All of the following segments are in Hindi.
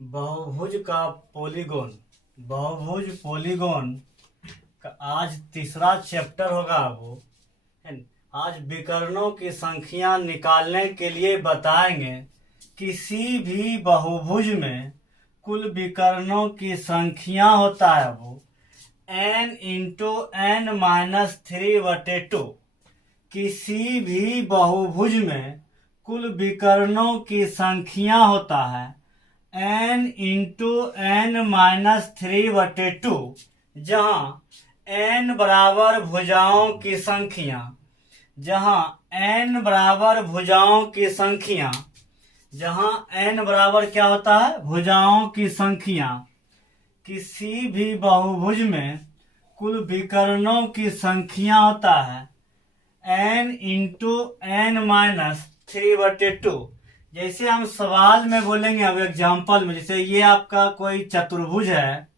बहुभुज का पॉलीगॉन। बहुभुज पॉलीगॉन का आज तीसरा चैप्टर होगा। वो आज विकर्णों की संख्या निकालने के लिए बताएंगे। किसी भी बहुभुज में कुल विकर्णों की संख्या होता है वो n इंटू n माइनस 3/2। किसी भी बहुभुज में कुल विकर्णों की संख्या होता है n इंटू n माइनस 3/2, जहाँ n बराबर भुजाओं की संख्या, जहाँ n बराबर भुजाओं की संख्या, जहाँ n बराबर क्या होता है, भुजाओं की संख्या। किसी भी बहुभुज में कुल विकर्णों की संख्या होता है n इंटू n माइनस 3/2। जैसे हम सवाल में बोलेंगे, अब एग्जाम्पल में, जैसे ये आपका कोई चतुर्भुज है।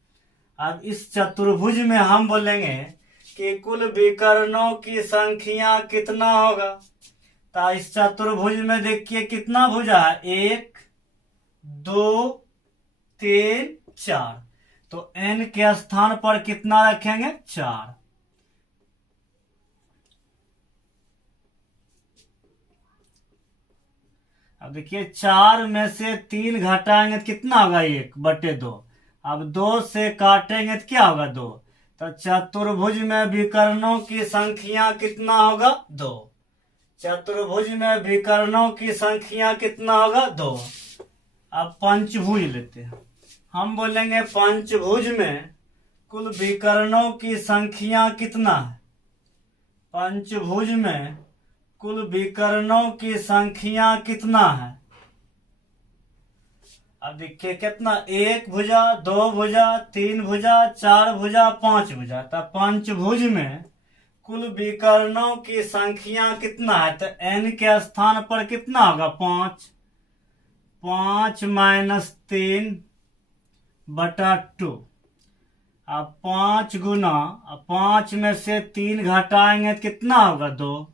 अब इस चतुर्भुज में हम बोलेंगे कि कुल विकर्णों की संख्या कितना होगा। तो इस चतुर्भुज में देखिए कितना भुजा है, 1 2 3 4। तो n के स्थान पर कितना रखेंगे, 4। अब देखिए 4 में से 3 घटाएंगे तो कितना होगा, 1/2। अब 2 से काटेंगे तो क्या होगा, 2। तो चतुर्भुज में विकर्णों की संख्या कितना होगा, 2। चतुर्भुज में विकर्णों की संख्या कितना होगा, 2। अब पंचभुज लेते हैं। हम बोलेंगे पंचभुज में कुल विकर्णों की संख्या कितना है। पंचभुज में कुल विकर्णों की संख्या कितना है। अब देखिए कितना, 1 भुजा, 2 भुजा, 3 भुजा, 4 भुजा, 5 भुजा। तो पंचभुज में कुल विकर्णों की संख्या कितना है। तो n के स्थान पर कितना होगा, 5। 5 माइनस 3/2। अब 5 गुना, अब 5 में से 3 घटाएंगे तो कितना होगा, 2।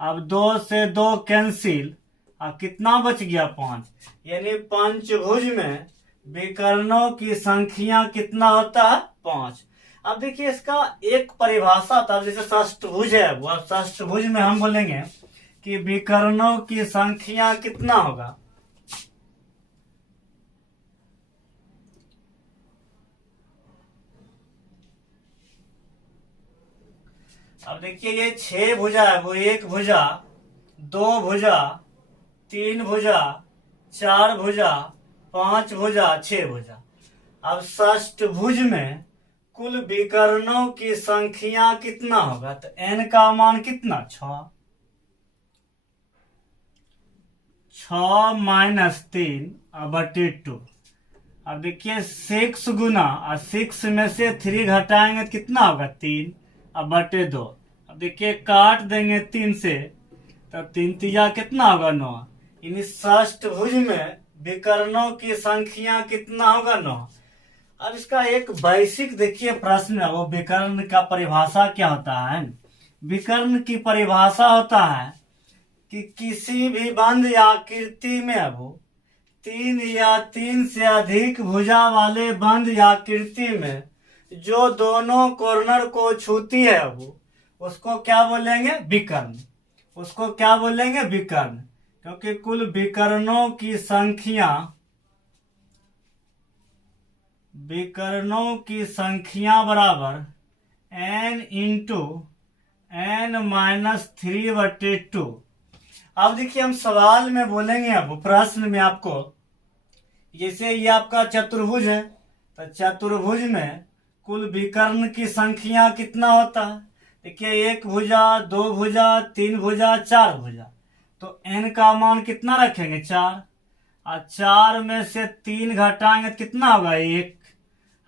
अब 2 से 2 कैंसिल, अब कितना बच गया, 5। यानी पंचभुज में विकर्णों की संख्या कितना होता है, 5। अब देखिए इसका एक परिभाषा था। जैसे षष्ठभुज है वो, अब षष्ठभुज में हम बोलेंगे कि विकर्णों की संख्या कितना होगा। अब देखिए ये 6 भुजा है वो, 1 भुजा, 2 भुजा, 3 भुजा, 4 भुजा, 5 भुजा, 6 भुजा। अब षष्ठभुज में कुल विकर्णों की संख्या कितना होगा। तो n का मान कितना, 6। 6 माइनस 3/2। अब देखिए 6 गुना, और 6 में से 3 घटाएंगे तो कितना होगा, 3/2। अब देखिए काट देंगे 3 से, तो 3 तिया कितना होगा, 9। यानी षष्ठभुज में विकर्णों की संख्या कितना होगा, 9। अब इसका एक बेसिक देखिए प्रश्न है, वो विकर्ण का परिभाषा क्या होता है। विकर्ण की परिभाषा होता है कि किसी भी बंद या आकृति में अब 3 या 3 से अधिक भुजा वाले बंद या आकृति में जो दोनों कॉर्नर को छूती है वो, उसको क्या बोलेंगे, विकर्ण। उसको क्या बोलेंगे, विकर्ण। क्योंकि कुल विकर्णों की संख्या, विकर्णों की संख्या बराबर n इंटू n माइनस 3/2। अब देखिए हम सवाल में बोलेंगे, अब प्रश्न में आपको, जैसे ये आपका चतुर्भुज है, तो चतुर्भुज में कुल विकर्ण की संख्या कितना होता है। देखिए 1 भुजा, 2 भुजा, 3 भुजा, 4 भुजा। तो n का मान कितना रखेंगे, 4। और 4 में से 3 घटाएंगे तो कितना होगा, 1।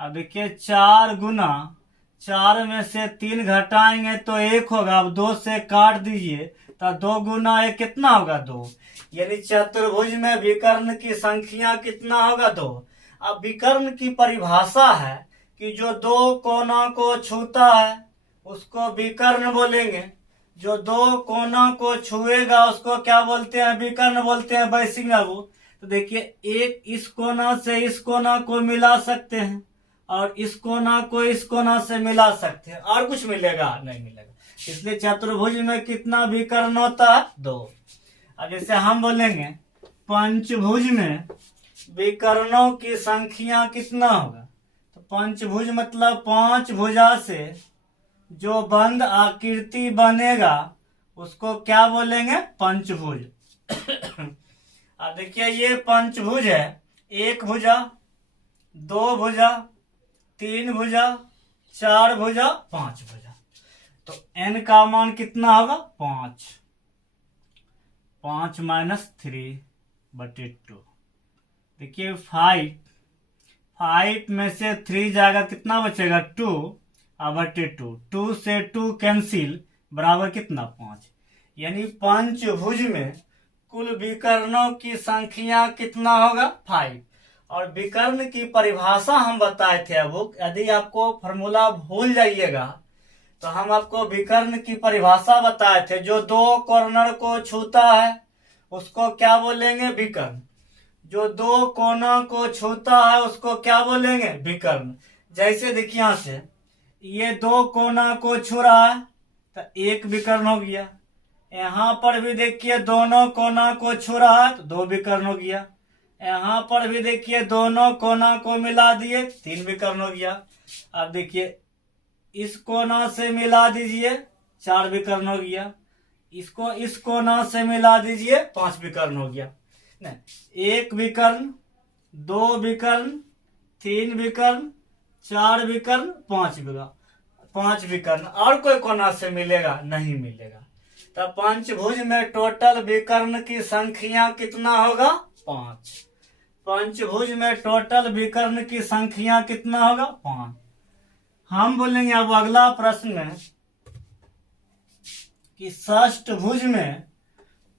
अब देखिए 4 गुना, 4 में से 3 घटाएंगे तो 1 होगा। अब 2 से काट दीजिए, तो 2 गुना 1 कितना होगा, 2। यानी चतुर्भुज में विकर्ण की संख्या कितना होगा, 2। अब विकर्ण की परिभाषा है कि जो 2 कोना को छूता है उसको विकर्ण बोलेंगे। जो 2 कोना को छुएगा उसको क्या बोलते हैं, विकर्ण बोलते हैं। बेसिक बाबू, तो देखिए एक इस कोना से इस कोना को मिला सकते हैं और इस कोना को इस कोना से मिला सकते हैं, और कुछ मिलेगा नहीं मिलेगा। इसलिए चतुर्भुज में कितना विकर्ण होता है? 2। अब जैसे हम बोलेंगे पंचभुज में विकर्णों की संख्या कितना होगा, तो पंचभुज मतलब 5 भुजा से जो बंद आकृति बनेगा उसको क्या बोलेंगे? पंचभुज। अब देखिए ये पंचभुज है, 1 भुजा, 2 भुजा, 3 भुजा, 4 भुजा, 5 भुजा। तो n का मान कितना होगा? 5। 5 माइनस 3/2। देखिए 5 में से 3 जाएगा, कितना बचेगा? 2/2। 2 से 2 कैंसिल, बराबर कितना? 5। यानी पंचभुज में कुल विकर्णों की संख्या कितना होगा? 5। और विकर्ण की परिभाषा हम बताए थे। अब यदि आपको फॉर्मूला भूल जाइएगा तो हम आपको विकर्ण की परिभाषा बताए थे। जो 2 कॉर्नर को छूता है उसको क्या बोलेंगे? विकर्ण। जो 2 कोना को छूता है उसको क्या बोलेंगे? विकर्ण। जैसे देखिए यहां से ये 2 कोना को छू रहा है तो 1 विकर्ण हो गया। यहाँ पर भी देखिए दोनों कोना को छू रहा है तो 2 विकर्ण हो गया। यहाँ पर भी देखिए दोनों कोना को मिला दिए, 3 विकर्ण हो गया। अब देखिए इस कोना से मिला दीजिए, 4 विकर्ण हो गया। इसको इस कोना से मिला दीजिए, 5 विकर्ण हो गया। नहीं, 1 विकर्ण, 2 विकर्ण, 3 विकर्ण, 4 विकर्ण, 5 विकर्ण। और कोई कोना से मिलेगा? नहीं मिलेगा। तो पंचभुज में टोटल विकर्ण की संख्या कितना होगा? 5। पंचभुज में टोटल विकर्ण की संख्या कितना होगा? 5। हम बोलेंगे अब अगला प्रश्न है कि षष्ठभुज में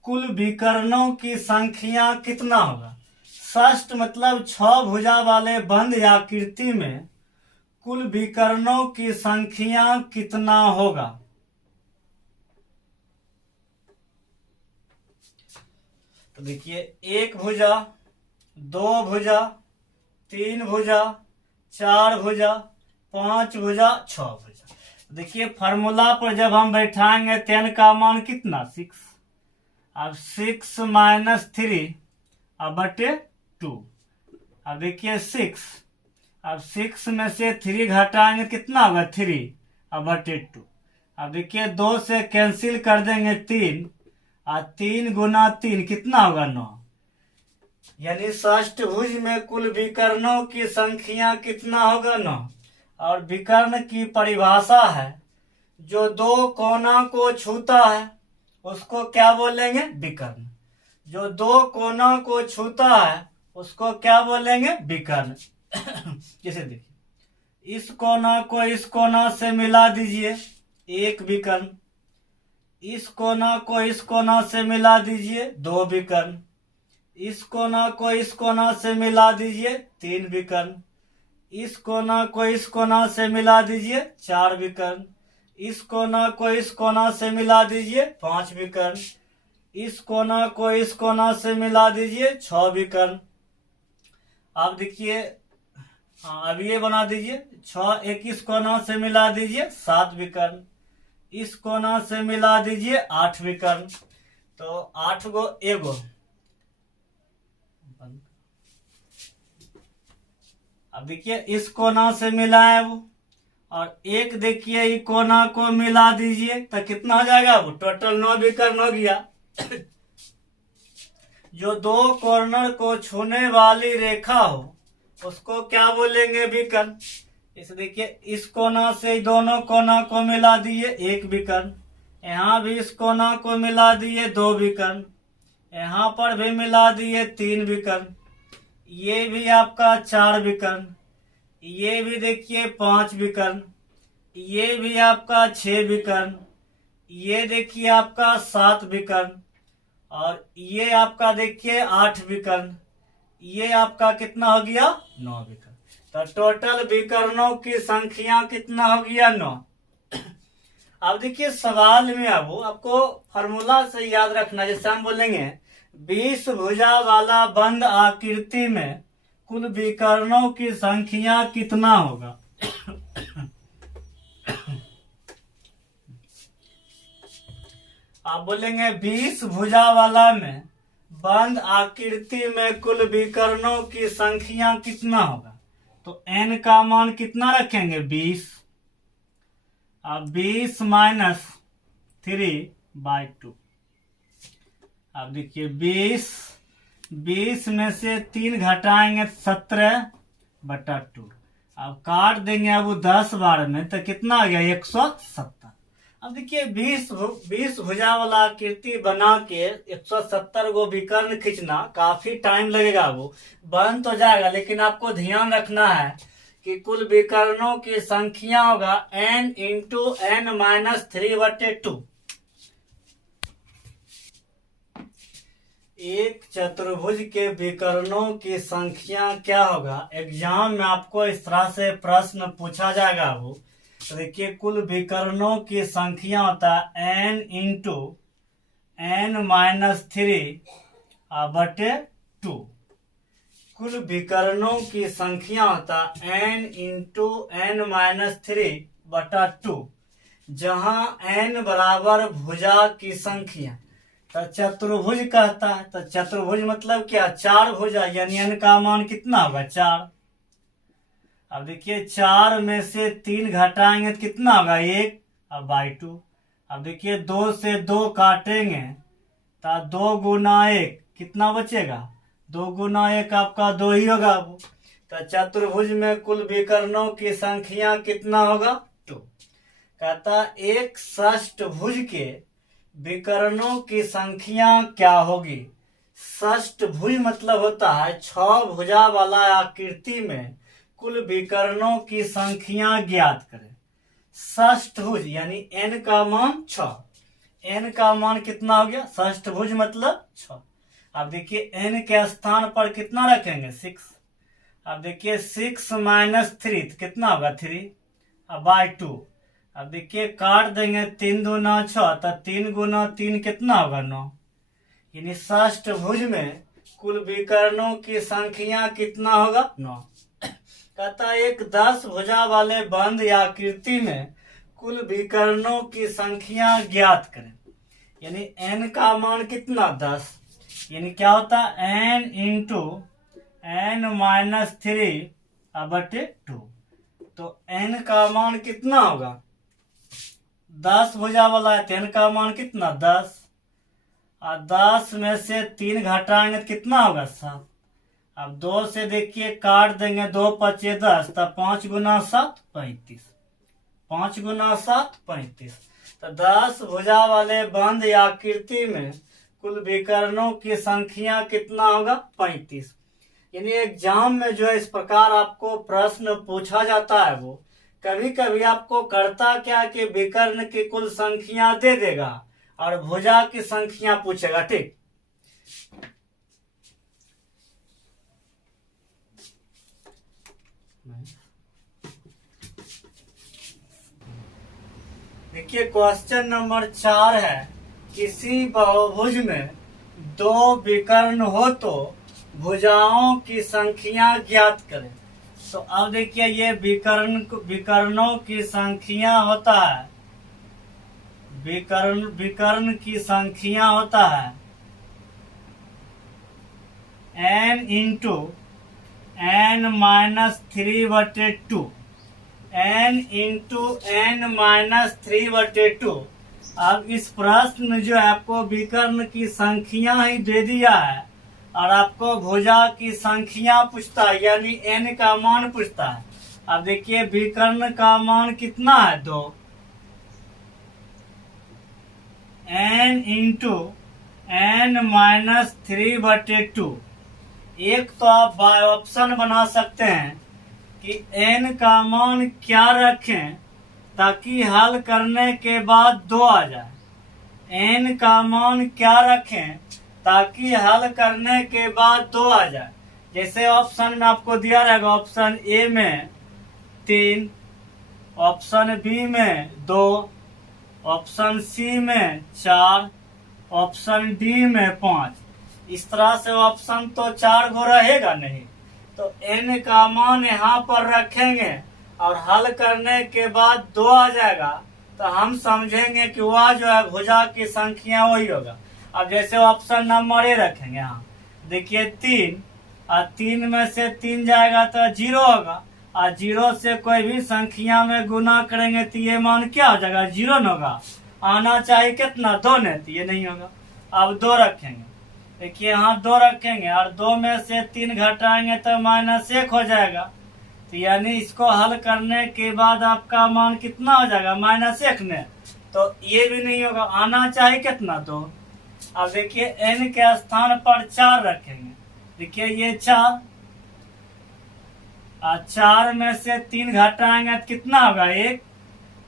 कुल विकर्णों की संख्या कितना होगा? षष्ठ मतलब 6 भुजा वाले बंद आकृति में कुल विकर्णों की संख्या कितना होगा? तो देखिए 1 भुजा, 2 भुजा, 3 भुजा, 4 भुजा, 5 भुजा, 6 भुजा। देखिए फार्मूला पर जब हम बैठाएंगे 10 का मान कितना? 6। अब 6 माइनस 3/2। अब देखिए 6, अब 6 में से 3 घटाएंगे कितना होगा? 3/2। अब देखिए 2 से कैंसिल कर देंगे 3, और 3 गुना 3 कितना होगा? 9। यानी षष्ठभुज में कुल विकर्णों की संख्या कितना होगा? 9। और विकर्ण की परिभाषा है जो 2 कोना को छूता है उसको क्या बोलेंगे? विकर्ण। जो 2 कोना को छूता है उसको क्या बोलेंगे? विकर्ण। जैसे देखिए इस कोना को इस कोना से मिला दीजिए, 1 विकर्ण। इस कोना को इस कोना से मिला दीजिए, 2 विकर्ण। इस कोना को इस कोना से मिला दीजिए, 3 विकर्ण। इस कोना को इस कोना से मिला दीजिए, 4 विकर्ण। इस कोना को इस कोना से मिला दीजिए, 5 विकर्ण। इस कोना को इस कोना से मिला दीजिए, 6 विकर्ण। अब देखिए अब ये बना दीजिए 6, 1 इस कोना से मिला दीजिए, 7 विकर्ण। इस कोना से मिला दीजिए, 8 विकर्ण। तो 8 गो एगो। अब देखिए इस कोना से मिलाए वो, और एक देखिए ये कोना को मिला दीजिए तो कितना हो जाएगा? वो टोटल 9 विकर्ण हो गया। जो 2 कॉर्नर को छूने वाली रेखा हो उसको क्या बोलेंगे? विकर्ण। इसे देखिए इस कोना से दोनों कोना को मिला दिए, 1 विकर्ण। यहाँ भी इस कोना को मिला दिए, 2 विकर्ण। यहाँ पर भी मिला दिए, 3 विकर्ण। ये भी आपका 4 विकर्ण। ये भी देखिए 5 विकर्ण। ये भी आपका 6 विकर्ण। ये देखिए आपका 7 विकर्ण। और ये आपका देखिए 8 विकर्ण। ये आपका कितना हो गया? 9 विकर्ण। तो टोटल विकर्णों की संख्या कितना हो गया? 9। अब देखिए सवाल में अब आपको फार्मूला से याद रखना, जैसे हम बोलेंगे 20 भुजा वाला बंद आकृति में कुल विकर्णों की संख्या कितना होगा? आप बोलेंगे 20 भुजा वाला में बंद आकृति में कुल विकर्णों की संख्या कितना होगा? तो n का मान कितना रखेंगे? 20। अब 20 माइनस 3/2। अब देखिए 20 में से 3 घटाएंगे 17/2। अब काट देंगे अब वो 10 बार में तो कितना आ गया? 170। अब देखिए 20 भुजा वाला आकृति बना के 170 गो विकर्ण खींचना काफी टाइम लगेगा। वो बन तो जाएगा, लेकिन आपको ध्यान रखना है कि कुल विकर्णों की संख्या होगा n इंटू n-3/2। एक चतुर्भुज के विकर्णों की संख्या क्या होगा? एग्जाम में आपको इस तरह से प्रश्न पूछा जाएगा। वो तो देखिए कुल विकर्णों की संख्या होता है n इंटू n-3/2। कुल विकर्णों की संख्या होता है n इंटू n-3/2, जहां n बराबर भुजा की संख्या। तो चतुर्भुज कहता है, तो चतुर्भुज मतलब क्या? 4 भुजा, यानी n का मान कितना होगा? 4। अब देखिए 4 में से 3 घटाएंगे तो कितना होगा? 1। अब 2। अब देखिए 2 से 2 काटेंगे तो 2 गुना 1 कितना बचेगा? 2 गुना 1 आपका 2 ही होगा। तो चतुर्भुज में कुल विकर्णों की संख्या कितना होगा? 2। कहता एक षष्ठभुज के विकर्णों की संख्या क्या होगी? षष्ठभुज मतलब होता है 6 भुजा वाला आकृति में कुल विकर्णों की संख्या ज्ञात करें। षष्ठभुज यानी n का मान 6। n का मान कितना हो गया? षष्ठभुज मतलब 6। अब देखिए n के स्थान पर कितना रखेंगे? 6। अब देखिए 6 माइनस 3 तो कितना होगा? 3। अब 2। अब देखिए काट देंगे 3 दूना 6 तो 3 गुना 3 कितना होगा? 9। यानी षष्ठभुज में कुल विकर्णों की संख्या कितना होगा? 9। कहता है एक 10 भुजा वाले बंद या आकृति में कुल विकर्णों की संख्या ज्ञात करें। यानी n का मान कितना? 10। यानी क्या होता है? n into n-3/2। तो n का मान कितना होगा? 10 भुजा वाला है तो n का मान कितना? 10। और 10 में से 3 घटाएंगे तो कितना होगा? 7। अब 2 से देखिए काट देंगे 2 पचे 10 तब 5 गुना 7 35। 5 गुना 7 35। तो 10 भुजा वाले बंद या आकृति में कुल विकर्णों की संख्या कितना होगा? 35। यानी एग्जाम में जो है इस प्रकार आपको प्रश्न पूछा जाता है। वो कभी कभी आपको करता क्या कि विकर्ण की कुल संख्या दे देगा और भुजा की संख्या पूछेगा। ठीक, देखिए क्वेश्चन नंबर 4 है, किसी बहुभुज में 2 विकर्ण हो तो भुजाओं की संख्या ज्ञात करें। तो अब देखिए ये विकर्णों की संख्या होता है, विकर्ण की संख्या होता है n into n-3/2। n into n-3/2। अब इस प्रश्न में जो है आपको विकर्ण की संख्या ही दे दिया है और आपको भुजा की संख्या पूछता है, यानी n का मान पूछता है। अब देखिए विकर्ण का मान कितना है? 2। n into n-3/2। एक तो आप बाय ऑप्शन बना सकते हैं कि n का मान क्या रखें ताकि हल करने के बाद 2 आ जाए। n का मान क्या रखें ताकि हल करने के बाद 2 आ जाए। जैसे ऑप्शन में आपको दिया रहेगा, ऑप्शन ए में 3, ऑप्शन बी में 2, ऑप्शन सी में 4, ऑप्शन डी में 5। इस तरह से ऑप्शन तो 4 गो रहेगा नहीं, तो n का मान यहाँ पर रखेंगे और हल करने के बाद 2 आ जाएगा, तो हम समझेंगे कि वह जो है भुजा की संख्या वही होगा। अब जैसे ऑप्शन नंबर ए रखेंगे, यहाँ देखिए 3, और 3 में से 3 जाएगा तो 0 होगा, और 0 से कोई भी संख्या में गुना करेंगे तो ये मान क्या हो जाएगा, 0 न होगा। आना चाहिए कितना, 2 ने, तो ये नहीं होगा। अब 2 रखेंगे, देखिए यहाँ 2 रखेंगे और 2 में से 3 घटाएंगे तो -1 हो जाएगा, तो यानी इसको हल करने के बाद आपका मान कितना हो जाएगा, -1 ने, तो ये भी नहीं होगा। आना चाहिए कितना, 2। अब देखिए n के स्थान पर 4 रखेंगे, देखिए ये 4, और 4 में से 3 घटाएंगे तो कितना होगा, 1।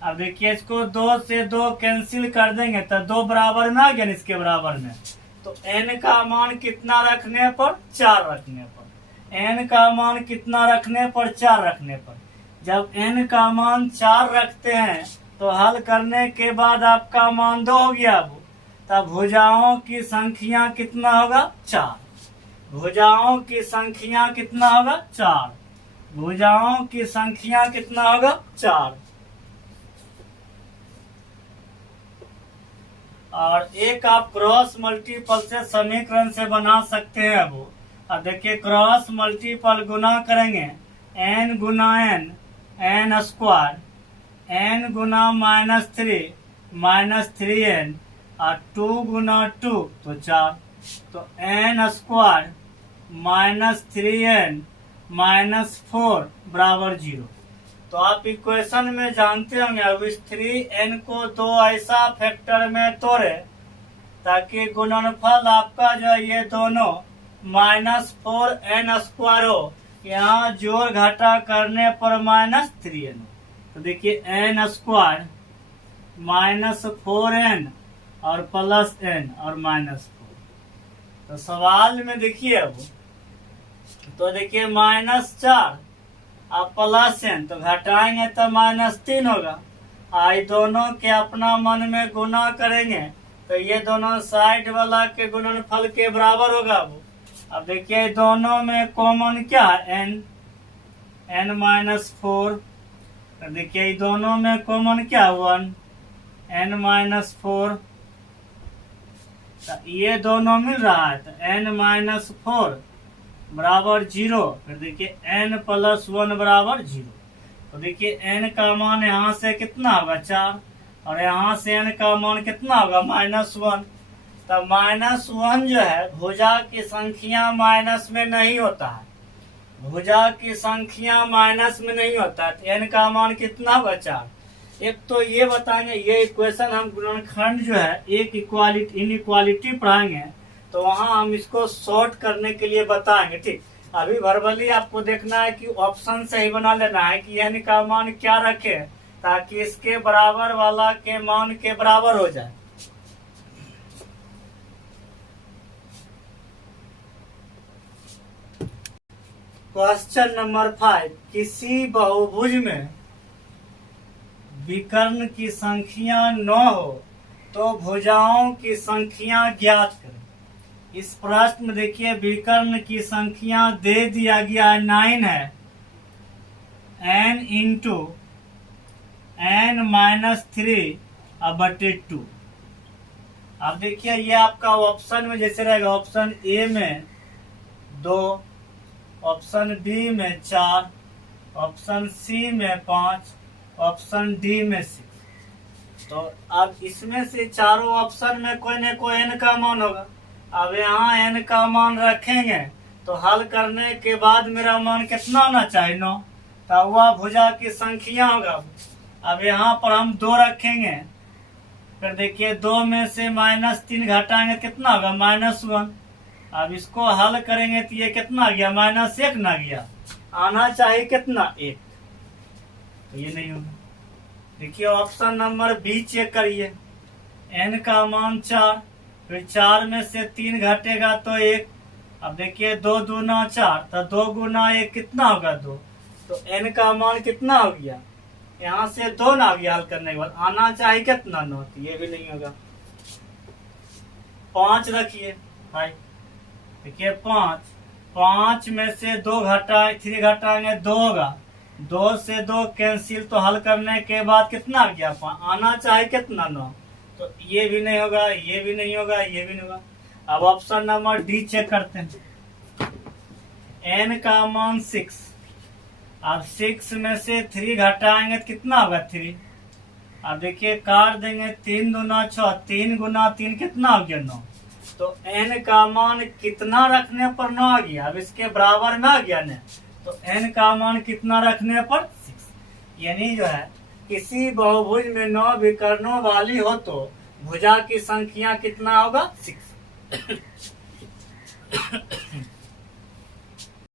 अब देखिए इसको 2 से 2 कैंसिल कर देंगे तो 2 बराबर में आ गया, इसके बराबर में, तो n का मान कितना रखने पर, 4 रखने पर। n का मान कितना रखने पर, 4 रखने पर। जब n का मान 4 रखते हैं तो हल करने के बाद आपका मान 2 हो गया, तब भुजाओं की संख्या कितना होगा, 4। भुजाओं की संख्या कितना होगा, 4। भुजाओं की संख्या कितना होगा, 4। और एक आप क्रॉस मल्टीपल से समीकरण से बना सकते हैं वो। अब देखिए क्रॉस मल्टीपल गुना करेंगे, n गुना n, n स्क्वायर, n गुना -3 और 2 गुना 2 तो 4, तो n स्क्वायर -3n -4 बराबर 0। तो आप इक्वेशन में जानते होंगे, अब इस 3n को 2 ऐसा फैक्टर में तोड़े ताकि गुणनफल आपका जो है ये दोनों -4n स्क्वायर हो, यहाँ जोड़ घटा करने पर -3n हो। तो देखिए n स्क्वायर -4n और प्लस n और -4। तो सवाल में देखिए अब, तो देखिए -4 अब प्लस n, तो घटाएंगे तो -3 होगा। आई दोनों के अपना मन में गुना करेंगे तो ये दोनों साइड वाला के गुणनफल के बराबर होगा वो। अब देखिए दोनों में कॉमन क्या है, n -4। देखिए दोनों में कॉमन क्या 1, n-4। ये दोनों मिल रहा है तो n-4 बराबर 0। फिर देखिए n + 1 बराबर 0। तो देखिए n का मान यहाँ से कितना होगा, 4, और यहाँ से n का मान कितना होगा, -1। तब -1 जो है भुजा की संख्या माइनस में नहीं होता है, भुजा की संख्या माइनस में नहीं होता है, तो n का मान कितना होगा, 4। एक तो ये बताएंगे, ये इक्वेशन हम गुणनखंड जो है एक इनइक्वालिटी पढ़ाएंगे तो वहाँ हम इसको सॉर्ट करने के लिए बताएंगे, ठीक। अभी वर्बली आपको देखना है कि ऑप्शन सही बना लेना है कि n का मान क्या रखे ताकि इसके बराबर वाला के मान के बराबर हो जाए। क्वेश्चन नंबर 5, किसी बहुभुज में विकर्ण की संख्या 9 हो तो भुजाओं की संख्या ज्ञात करें। इस प्रश्न में देखिए विकर्ण की संख्या दे दिया गया है, 9 है, n इंटू n-3/2। अब देखिए ये आपका ऑप्शन में जैसे रहेगा, ऑप्शन ए में 2, ऑप्शन बी में 4, ऑप्शन सी में 5, ऑप्शन डी में 6। तो अब इसमें से चारों ऑप्शन में कोई न कोई n का मान होगा। अब यहाँ n का मान रखेंगे तो हल करने के बाद मेरा मान कितना होना चाहिए, 9, तब वह भुजा की संख्या होगा। अब यहाँ पर हम 2 रखेंगे, फिर देखिए 2 में से -3 घटाएंगे कितना होगा, -1। अब इसको हल करेंगे तो ये कितना गया, -1 ना गया, आना चाहिए कितना, 1। तो ये नहीं होगा। देखिए ऑप्शन नंबर बी चेक करिए, n का मान 4, फिर 4 में से 3 घटेगा तो 1। अब देखिए 2 दूना 4, तो 2 गुना 1 कितना होगा, 2। तो n का मान कितना हो गया, यहाँ से 2 ना गया, हल करने के बाद आना चाहिए कितना, 9। तो ये भी नहीं होगा। 5 रखिए भाई, देखिए 5, 5 में से 2 3 घटाएंगे 2 होगा, 2 से 2 कैंसिल, तो हल करने के बाद कितना आ गया, आना चाहे कितना 9, तो ये भी नहीं होगा, ये भी नहीं होगा, ये भी नहीं होगा। अब ऑप्शन नंबर डी चेक करते हैं। n का मान 6, अब 6 में से 3 घटाएंगे तो कितना होगा 3। अब देखिए काट देंगे, 3 दूना 6, 3 गुना 3 कितना हो गया 9, तो n का मान कितना रखने पर 9 आ गया, अब इसके बराबर में आ गया न, तो n का मान कितना रखने पर 6। यानी जो है किसी बहुभुज में 9 विकर्णों वाली हो तो भुजा की संख्या कितना होगा 6।